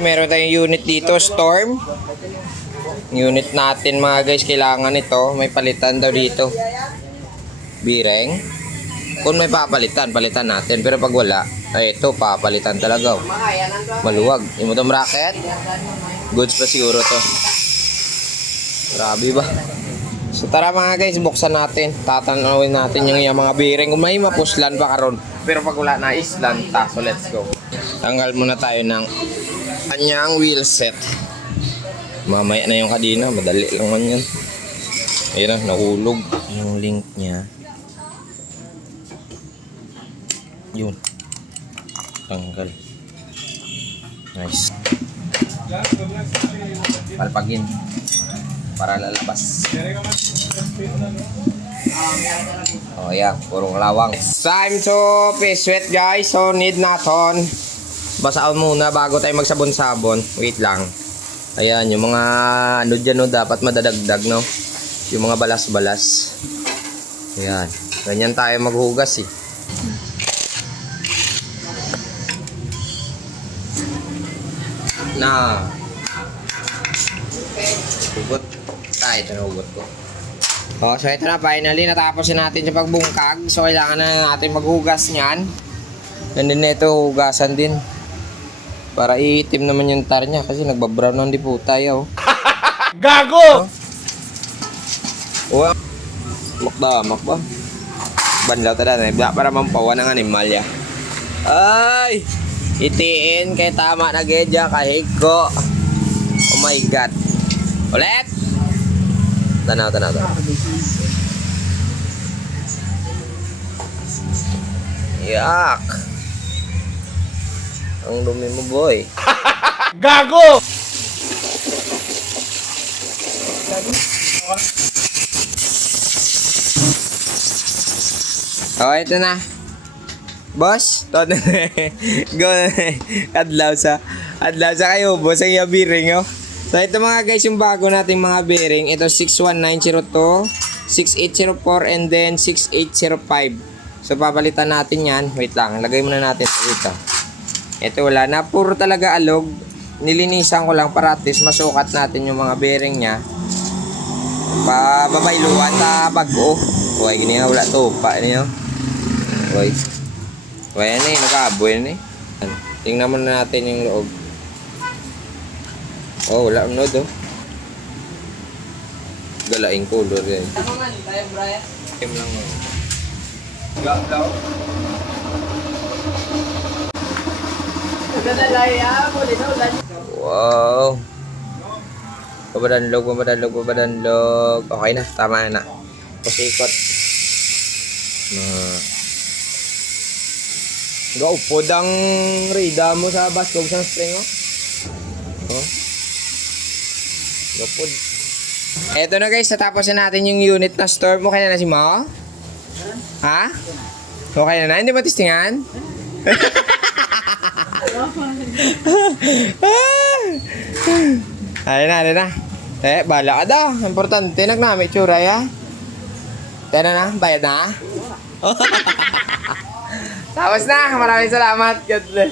meron tayong unit dito, Storm. Unit natin mga guys, kailangan ito. May palitan daw dito. Bireng. Kung may papalitan, palitan natin. Pero pag wala, ay ito, papalitan talaga. Maluwag. Yung mo bracket. Goods pa siguro to. Grabe ba? So tara mga guys, buksan natin. Tatanawin natin yung mga bearing. Kung may mapuslan pa karon. Pero pag wala na islan ta. So let's go. Tanggal muna tayo ng kanyang wheel set. Mamaya na yung kadina. Madali lang man yan. Ayun na, nahulog yung link niya. Yun. Tanggal. Nice. Palpagin. Para lalabas. Oh yeah, purong lawang. It's time to sweat guys. So need natin. Basaan muna bago tayo magsabon-sabon. Wait lang. Ayan, yung mga ano dyan no, dapat madadagdag no. Yung mga balas-balas. Ayan. Ganyan tayo maghugas eh. Na. Hugot. Ito na hugot ko. Oh, so ito na, finally natapos na natin yung pagbungkag. So kailangan na natin maghugas niyan. And then ito hugasan din. Para iitim naman yung tar niya kasi nagbabrown na hindi po tayo. Gago! Oh, makba. Banlaw tada na para mampawa ng animal ya. Ay! Itiin kay tama na gedya kahig ko. Oh my god. Ulit! Tanaw. Yak! Ang dumi mo boy. Gago! Oh, ito na. Boss, to na. Go na. Adlaw sa kayo, boss. Ang yabiring, oh. So, ito mga guys, yung bago nating mga bearing. Ito 61902, 6804, and then 6805. So, papalitan natin yan. Wait lang, lagay muna natin dito. Ito wala na. Puro talaga alog. Nilinisan ko lang para at least masukat natin yung mga bearing niya. Pababayluan na bago. Uy, ganyan wala to. Paano yun? Uy. Uy, yan eh. Nag-aaboy yan eh. Tingnan muna natin yung loob. Oh, wala ang nod oh. Galaing color yan. Ako man, tayo Brian. Kim lang oh. Galaw. Nagdalaya mo, linolan. Wow. Pabadanlog. Okay na, tama na. Pasikot. Go, podang rida mo sa baskog sa spring oh. Oh. Go pod. Eto na guys, natapos na natin yung unit na Storm. Okay na si Mo? Ha? Okay na? Hindi mo testingan? Alin na. Bala ka daw. Importante, nagnamit tsura ya. Tena na, bayad na. Tapos na, maraming salamat. God bless.